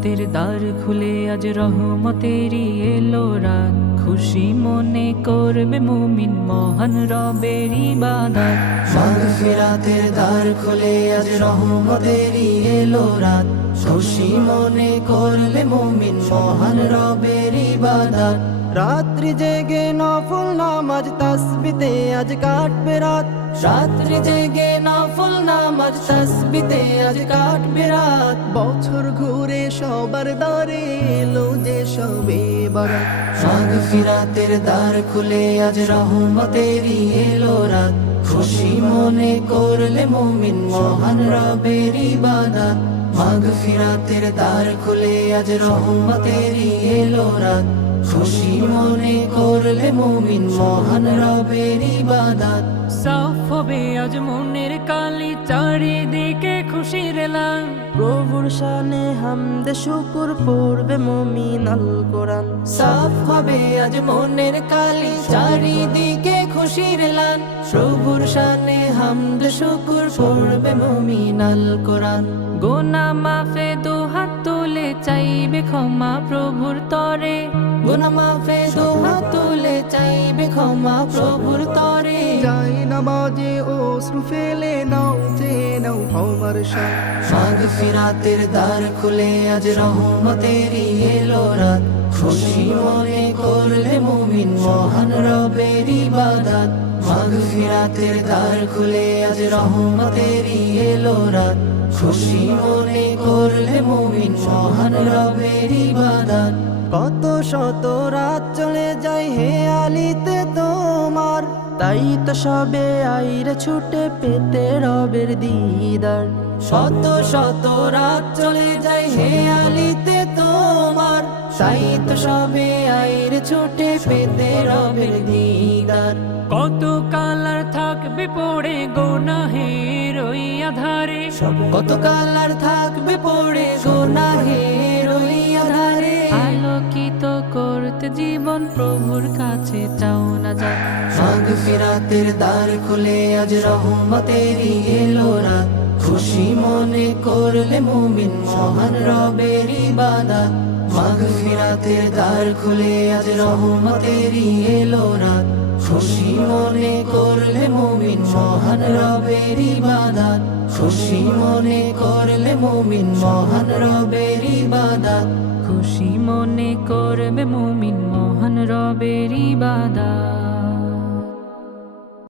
মাগফিরাতের দ্বার খুলে আজ রহমতেরই এলো রাত। খুশি মনে করবে মুমিন মহান রবের ইবাদত। মাগফিরাতের দ্বার খুলে আজ রহমতেরই এলো রাত। খুশি মনে করলে মুমিন মহান রবের ইবাদত। রাত্রি জেগে নফল নামাজ তাসবিতে আজ কাটবে রাত। রাত্রি জেগে নফল নামাজ তাসবিতে আজ কাটবে রাত। বছর ঘুরে সবার দ্বারে এলো যে সবে বারাত। মাগফিরাতের দ্বার খুলে আজ রহমতেরই এলো রাত। খুশি মনে করলে মুমিন মহান রবের ইবাদত। মাগফিরাতের দ্বার খুলে আজ রহমতেরই এলো রাত। খুশি মনে করলে মুমিন মহান রবের ইবাদত। সাফ হবে আজ মনের কালি, চারিদিকে খুশির এলান। প্রভুর শানে হামদে শুকুর পড়বে মুমিন আল কোরআন। সাফ হবে আজ মনের কালি, চারিদিকে খুশির লান। প্রভুর শানে হামদ শুকুর পড়বে মুমিন আল কোরআন। গুনাহ মাফে দুহাত তুলে চাইবে ক্ষমা প্রভুর তরে। গুনাহ মাফে দুহাত তুলে চাইবে ক্ষমা প্রভুর তরে। যাই নামাজে অশ্রু ফেলে নাও যে নাও ক্ষমার শান। মাগফিরাতের দ্বার খুলে আজ রহমতেরই এলো রাত। খুশি মনে করলে মুমিন মহান রবের ইবাদত। মাগফিরাতের দ্বার খুলে আজ রহমতেরই এলো রাত। খুশি মনে করলে মুমিন মহান রবের ইবাদত। কত শত রাত চলে যায় হে আলিতে তোমার, তাই তো সবে আইরে ছুটে পেতে রবের দিদার। শত শত রাত চলে যায় হে আলিতে তোমার, তাই তো সবে আইরে ছুটে পেতে রবের দিদার। কত কালার থাকবে পড়ে গুনাহের ওই আধারে। কত কালার থাকবে পড়ে গুনাহের ওই আধারে। আলোকিত করতে জীবন প্রভুর কাছে চাও না যায়। মাগফিরাতের দ্বার খুলে আজ রহমতেরই এলো রাত। খুশি মনে করলে মুমিন মহান রবের ইবাদত। মাগফিরাতের দ্বার খুলে আজ রহমতেরই এলো রাত। খুশি মনে করলে মুমিন মহান রবের ইবাদত। খুশি মনে করলে মুমিন মহান রবের ইবাদত। খুশি মনে করবে মুমিন মহান রবের ইবাদত।